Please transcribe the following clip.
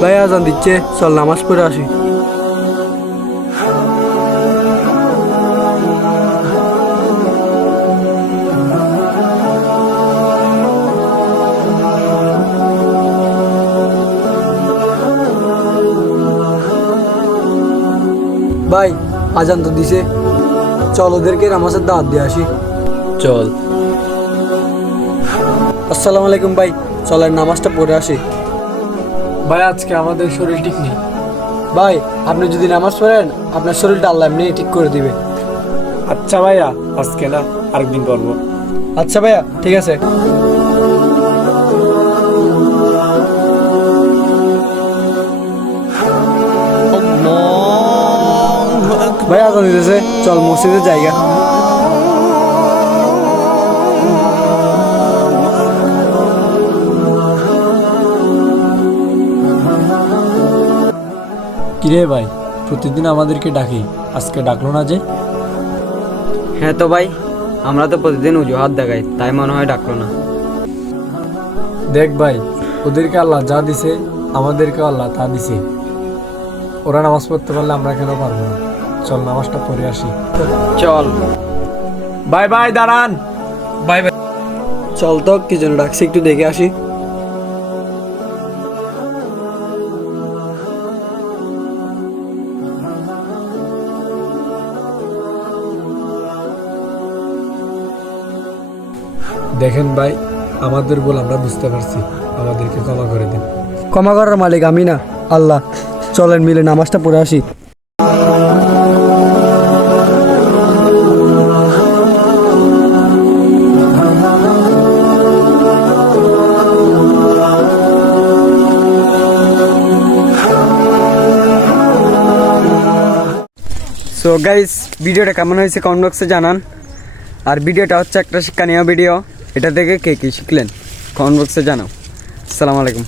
ভাই আজান দিচ্ছে, চল নামাজ পড়ে আসি। ভাই আজান তো দিছে, চল ওদেরকে নামাজের দাওয়াত দিয়ে আসি। চল। আসসালামু আলাইকুম ভাই, চলেন নামাজটা পড়ে আসি। ভাই আজকে আমাদের শরীর ঠিক নেই। ভাই আপনি যদি নামাজ পড়েন আপনার শরীরটা আল্লাহ এমনি ঠিক করে দিবে। আচ্ছা ভাইয়া, আজকে না, আরেকদিন করবো। আচ্ছা ভাইয়া, ঠিক আছে। ভাই আজান দিতেছে, চল মসজিদের জায়গা। কিরে ভাই, প্রতিদিন আমাদেরকে ডাকি, আজকে ডাকলো না যে? হ্যাঁ তো ভাই, আমরা তো প্রতিদিন অজুহাত দেখাই, তাই মনে হয় ডাকলো না। দেখ ভাই, ওদেরকে আল্লাহ যা দিছে আমাদেরকে আল্লাহ তা দিছে। ওরা নামাজ পড়তে পারলে আমরা কেন পারবো না? চল নামাজটা পড়ে আসি। চল। বাই বাই, দাঁড়ান। Bye bye. চল তো, কি জন্য ডাকছি একটু দেখে আসি। দেখেন ভাই, আমাদের ভুল আমরা বুঝতে পারছি, আমাদেরকে ক্ষমা করে দিন। ক্ষমা করার মালিক আমি না, আল্লাহ। চলেন মিলে নামাজটা পড়ে আসি। সো গাইস, ভিডিওটা কেমন হয়েছে কমেন্ট বক্সে জানান। আর ভিডিওটা হচ্ছে একটা শিক্ষণীয় ভিডিও, এটা থেকে কে কী শিখলেন কমেন্ট বক্সে জানাও। আসসালামু আলাইকুম।